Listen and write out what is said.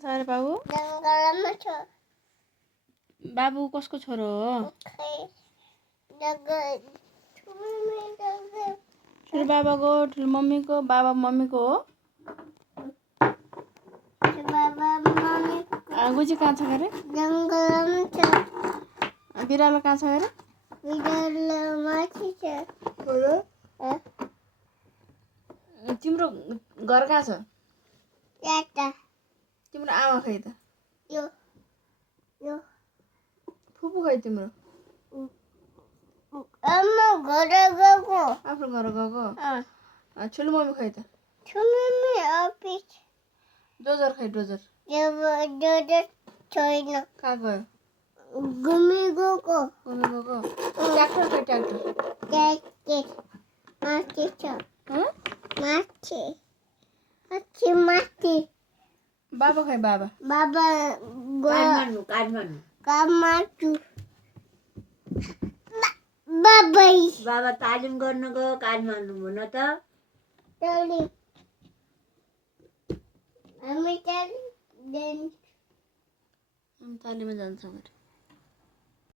सारे बाबु बाबु कसको छोरो हो ठुलो बाबाको ठुलो मम्मीको बाबा मम्मीको हो गुजी कहाँ छ अरे बिरालो कहाँ छ अरे तिम्रो घर कहाँ छ तिम्रो आमा खै त फुपू खै तिम्रो आफ्नो घर गएको ठुलो मम्मी खै त डोजर खै डोजर कहाँ गयो घुमी गएको ट्र्याक्टर खै ट्र्याक्टर बाबा खै बाबा बाबा तालिम गर्न गयो काठमाडौँ हुन त तालीमा जान्छ